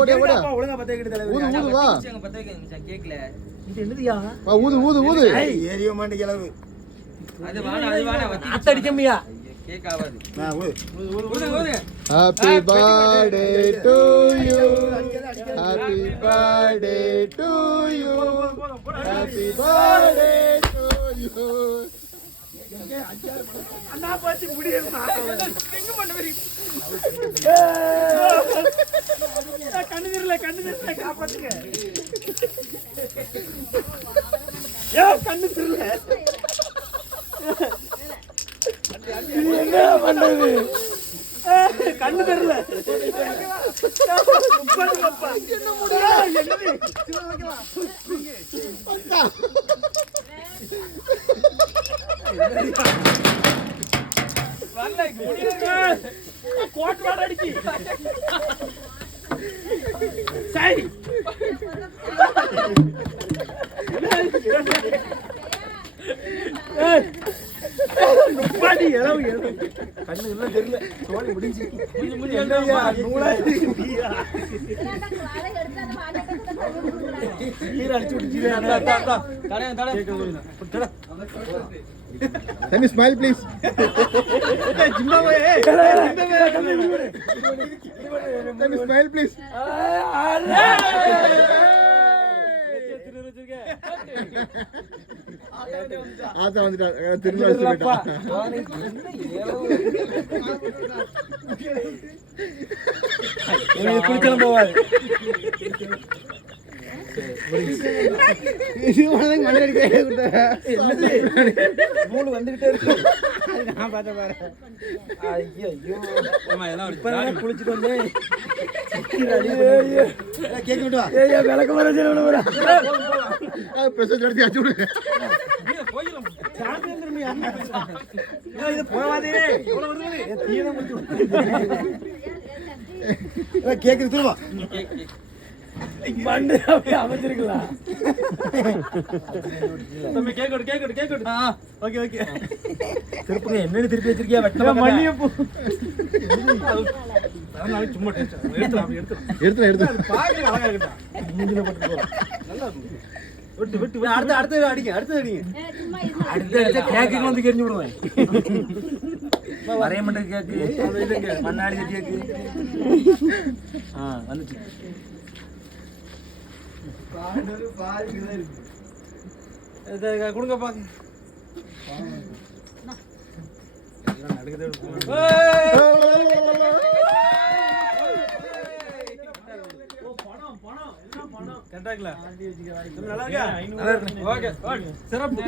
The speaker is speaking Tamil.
ஒழுங்கா பத்த வைக்கிட்டு தலைவர். ஊது வா. பத்த வைக்க மச்சான் கேக்கல. இது என்னதுயா? வா ஊது. ஏய் ஏரியோ மாண்டி கிளவு. அது வாடா வத்தி. அத்தடிக்கமியா. கேக் ஆவாது. ஊது. Happy birthday to you. Happy birthday to you. Happy birthday to you. அண்ணா பாத்தி முடியமா. எங்க பண்ண வரி. கண்ணு தெரியல காப்பாத்துங்க. ஏ கண்ணு தெரியல. என்ன பண்றது? கண்ணு தெரியல. என்ன முடியல? என்னது? வரல முடியல. கோட் வாட அடிச்சி. சரி. நுப்பாடி எளவு கண்ணு எல்லாம் தெரியல. சோழி முடிஞ்சு என்னையா நூலா நீரா அடிச்சு விட்டுச்சிலே. தட Let me smile please. Zimbabwe Let me smile please. ஆத்தா வந்துட்டா திரும்ப வச்சுட்டா. எனக்கு குளிக்கலாம் போவாது. மூணு வந்துகிட்டே இருக்கு. நான் பார்த்த பாரு. ஐயோ குளிச்சுட்டு வந்தேன். கேட்க விட்டுவா. விளக்க வர பிரசன் எடுத்து அச்சு விடு. கேக்குது திரும்ப மண்டு அமைச்சிருக்கலாம். கேக்கோடு. ஓகே திருப்புங்க. என்னன்னு திருப்பி வச்சிருக்கியா? வெட்ட மல்லிகைப்பூ. சும்மா எடுத்து பாக்க அழகா இருக்கா. மூஞ்சில போட்டு போறோம். நல்லா விட்டு அடுத்து அடிங்க. அடுத்து கேக்கு வந்து கெரிஞ்சு விடுவேன். வரைய மாட்டேன் கேக்கு. மண்ணாடி கேக்கு. வந்துச்சு. கொடுங்க பாக்க. நல்லா இருக்கா? சிறப்பு.